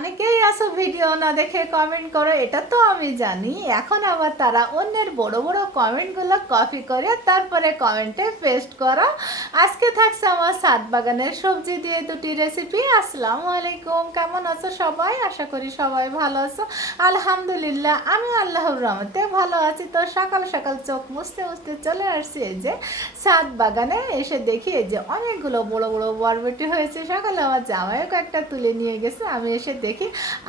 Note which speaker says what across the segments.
Speaker 1: অনেকেই আসো ভিডিও না দেখে কমেন্ট করো, এটা তো আমি জানি। এখন আবার তারা অন্যের বড় বড় কমেন্টগুলো কপি করে তারপরে কমেন্টে পেস্ট করো। আজকে থাকছে আমার সাত বাগানের সবজি দিয়ে দুটি রেসিপি আসসালামু আলাইকুম, কেমন আছো সবাই? আশা করি সবাই ভালো আছো। আলহামদুলিল্লাহ আমি আল্লাহর রহমতে ভালো আছি। তো সকাল সকাল চোখ মুছতে মুছতে চলে আসছি এই যে সাত বাগানে। এসে দেখি যে অনেকগুলো বড় বড় বরবটি হয়েছে। সকালে আমার জামাইও কয়েকটা তুলে নিয়ে গেছে। আমি এসে দেখি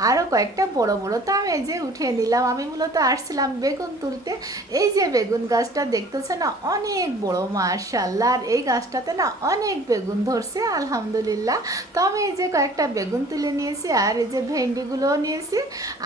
Speaker 1: আরও কয়েকটা বড় বড়। তো আমি যে উঠিয়ে নিলাম, আমি মূলত আসছিলাম বেগুন তুলতে। এই যে বেগুন গাছটা দেখতেছে না, অনেক বড় মার্শাল্লাহ আর এই গাছটাতে না অনেক বেগুন ধরছে, আলহামদুলিল্লাহ। তো আমি এই যে কয়েকটা বেগুন তুলে নিয়েছি, আর এই যে ভেন্ডিগুলোও নিয়েছি।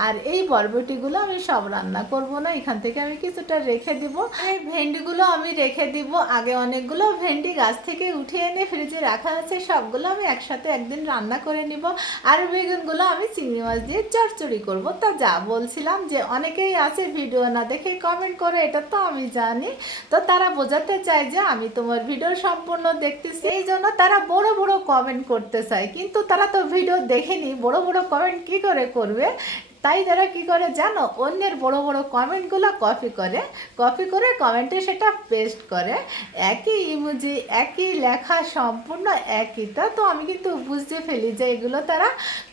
Speaker 1: আর এই বরবটিগুলো আমি সব রান্না করব না, এখান থেকে আমি কিছুটা রেখে দিব। এই ভেন্ডিগুলো আমি রেখে দিব। আগে অনেকগুলো ভেন্ডি গাছ থেকে উঠিয়ে এনে ফ্রিজে রাখা আছে, সবগুলো আমি একসাথে একদিন রান্না করে নিব। আর বেগুনগুলো আমি চিংড়ি মাছ দিয়ে চড়চড়ি করব। তা যা বলছিলাম যে অনেকেই আছে ভিডিও না দেখে কমেন্ট করে, এটা তো আমি জানি। তো তারা বোঝাতে চায় যে আমি তোমার ভিডিও সম্পূর্ণ দেখতেছি, এই জন্য তারা বড় বড় কমেন্ট করতে চায়। কিন্তু তারা তো ভিডিও দেখেনি, বড় বড় কমেন্ট কি করে করবে? তাই তারা কি করে জানো, অন্যের বড় বড় কমেন্টগুলো কপি করে কপি করে কমেন্টে সেটা পেস্ট করে। একই ইমোজি একই লেখা, সম্পূর্ণ একই। তা তো আমি কিন্তু বুঝতে ফেলি যে এগুলো তারা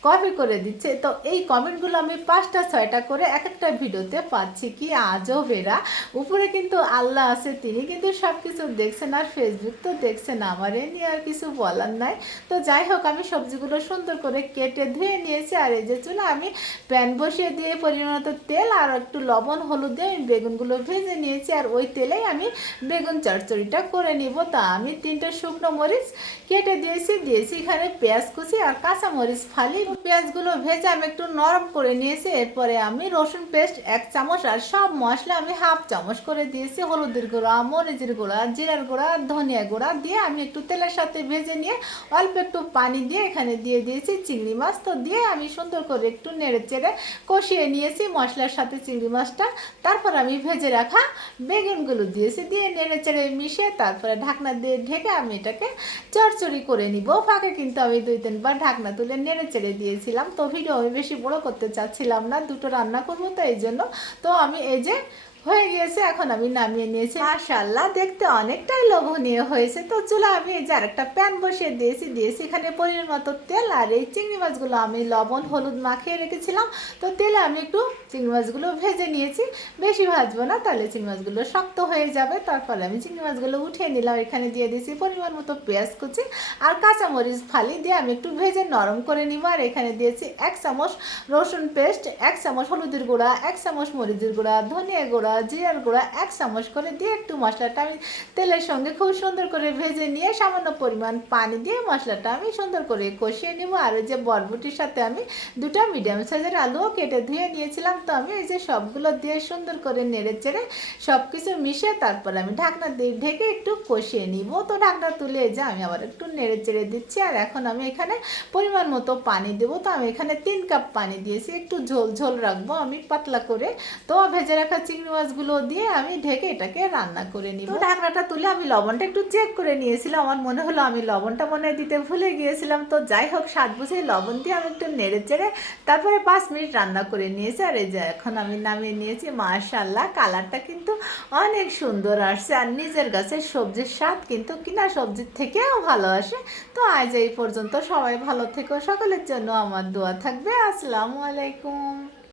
Speaker 1: কপি করে দিচ্ছে। তো এই কমেন্টগুলো আমি পাঁচটা, ছয়টা করে এক একটা ভিডিওতে পাচ্ছি কি আজও বেরা উপরে কিন্তু আল্লাহ আছে, তিনি কিন্তু সব কিছু দেখছেন আর ফেসবুক তো দেখছেন। আমার এ নিয়ে আর কিছু বলার নাই। তো যাই হোক, আমি সবজিগুলো সুন্দর করে কেটে ধুয়ে নিয়েছি। আর এই যে চুলা, আমি প্যান বসিয়ে দিয়ে পরিমাণ মতো তেল আর একটু লবণ, হলুদ দিয়ে আমি বেগুনগুলো ভেজে নিয়েছি। আর ওই তেলেই আমি বেগুন চচ্চড়িটা করে নিব। তা আমি তিনটে শুকনো মরিচ কেটে দিয়েছি দিয়েছি এখানে পেঁয়াজ কুচি আর কাঁচা মরিচ ফালি। পেঁয়াজগুলো ভেজে আমি একটু নরম করে নিয়েছি। এরপরে আমি রসুন পেস্ট এক চামচ আর সব মশলা আমি হাফ চামচ করে দিয়েছি। হলুদের গুঁড়া, মরিচের গুঁড়া, জিরার গুঁড়া, ধনিয়া গুঁড়া দিয়ে আমি একটু তেলের সাথে ভেজে নিয়ে অল্প একটু পানি দিয়ে এখানে দিয়ে দিয়েছি। চিংড়ি মাছ তো দিয়ে আমি সুন্দর করে একটু নেড়ে চেড়ে কষিয়ে নিয়েছি মশলার সাথে চিংড়ি মাছটা। তারপর আমি ভেজে রাখা বেগুনগুলো দিয়েছি, দিয়ে নেড়ে চেড়ে মিশিয়ে তারপরে ঢাকনা দিয়ে ঢেকে আমি এটাকে চড়চড়ি করে নিব। ফাঁকে কিন্তু আমি দুই তিনবার ঢাকনা তুলে নেড়ে চেড়ে দিয়েছিলাম। তো ভিডিও আমি বেশি বড় করতে চাচ্ছিলাম না, দুটো রান্না করব তো এই জন্য। তো আমি এই যে হয়ে গিয়েছে এখন আমি নামিয়ে নিয়েছি। মাশাল্লাহ দেখতে অনেকটাই লোভনীয় হয়েছে। তো চলো আমি এই যে আরেকটা প্যান বসিয়ে দিয়েছি দিয়েছি এখানে পনির মতো তেল আর এই চিংড়ি মাছগুলো আমি লবণ, হলুদ মাখিয়ে রেখেছিলাম। তো তেলে আমি একটু চিংড়ি মাছগুলো ভেজে নিয়েছি। বেশি ভাজবো না, তাহলে চিংড়ি মাছগুলো শক্ত হয়ে যাবে। তারপরে আমি চিংড়ি মাছগুলো উঠিয়ে নিলাম। এখানে দিয়ে দিয়েছি পরিমাণ মতো পেঁয়াজ কুচি আর কাঁচামরিচ ফালি দিয়ে আমি একটু ভেজে নরম করে নিব। আর এখানে দিয়েছি এক চামচ রসুন পেস্ট, এক চামচ হলুদের গুঁড়া, এক চামচ মরিচের গুঁড়া, ধনিয়া গুঁড়া, জিরার গুঁড়া, এক চামচ করে দিয়ে একটু মশলাটা আমি তেলের সঙ্গে খুব সুন্দর করে ভেজে নিয়ে সামান্য পরিমাণ পানি দিয়ে মশলাটা আমি সুন্দর করে কষিয়ে নিব। আর ওই যে বরবটির সাথে আমি দুটো মিডিয়াম সাইজের আলুও কেটে ধুয়ে নিয়েছিলাম। তো আমি এই যে সবগুলো দিয়ে সুন্দর করে নেড়ে চেড়ে সব কিছু মিশিয়ে তারপর আমি ঢাকনা দিয়ে ঢেকে একটু কষিয়ে নিব। তো ঢাকনা তুলে যে আমি আবার একটু নেড়ে চেড়ে দিচ্ছি আর এখন আমি এখানে পরিমাণ মতো পানি দেবো। তো আমি এখানে তিন কাপ পানি দিয়েছি, একটু ঝোল ঝোল রাখব আমি পাতলা করে। তো ভেজে রাখা চিংড়ি মাছগুলো দিয়ে আমি ঢেকে এটাকে রান্না করে নিব। ঢাকনাটা তুলে আমি লবণটা একটু চেক করে নিয়েছিলাম, আমার মনে হলো আমি লবণটা মনে দিতে ভুলে গিয়েছিলাম। তো যাই হোক, স্বাদ বুঝে লবণ দিয়ে আমি একটু নেড়ে চেড়ে তারপরে পাঁচ মিনিট রান্না করে নিয়েছি। আর এই যায় এখন আমি নামিয়ে নিয়েছি মাশাল্লাহ কালারটা কিন্তু অনেক সুন্দর আসছে। আর নিজের গাছে সবজির স্বাদ কিন্তু কিনা সবজির থেকেও ভালো আসে। তো আজ এই পর্যন্ত সবাই ভালো থেকো, সকলের জন্য আমার দোয়া থাকবে। আসসালামু আলাইকুম।